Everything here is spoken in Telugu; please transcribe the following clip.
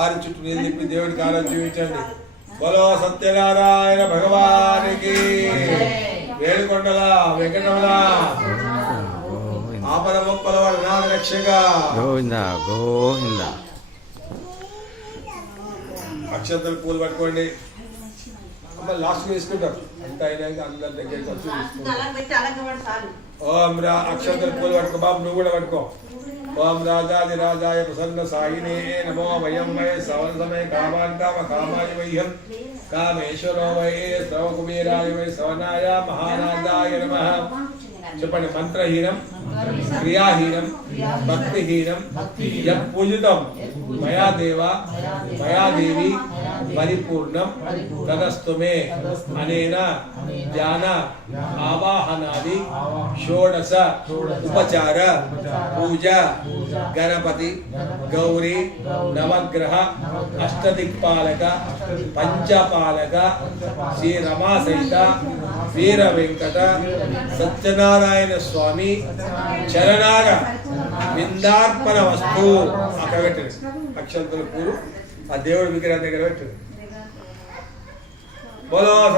ఆరి చుట్టూ నీళ్ళు తిప్పి దేవుడికి ఆరోగ్యం జీవించండి. బలో సత్యనారాయణ భగవానికి వేడుకొండల వెంకటరమణ ఆపద మొక్కల వాడు నాద రక్షక గోవింద గోవింద. అక్షంతలు పూలు పట్టుకోండి. అమ్మ లాస్ట్ వేసుకుంటారు. అంత అయినాక అందరి దగ్గరికి వచ్చి ఓం రా అక్షంతలు పూలు పట్టుకో బాబు, నువ్వు కూడా పట్టుకో. ఓం రాజాది రాజాయ ప్రసన్న సాయినే నమో వయం వై సవన సమయ కామాన్ కామ కామాయ వయ్యం కామేశ్వరో వై శ్రవ కుబేరాయ వై సవనాయ మహానాదాయ నమః. చెప్పండి. మంత్రహీనం క్రియాహీనం భక్తిహీనం యత్ పూజితం మయా దేవ మయా దేవి పరిపూర్ణం తదస్తు మే అనేన ధ్యాన ఆవాహనాది షోడశ ఉపచార పూజ గణపతి గౌరీ నవగ్రహ అష్టదిక్పాలక పంచపాలక శ్రీ రమా సహిత వీర వెంకట సత్యనారాయణ స్వామి చరణార విందార్పణ వస్తు అక్కడ పెట్టండి. అక్షంతల పూలు ఆ దేవుడి విగ్రహం దగ్గర పెట్టండి. బోలో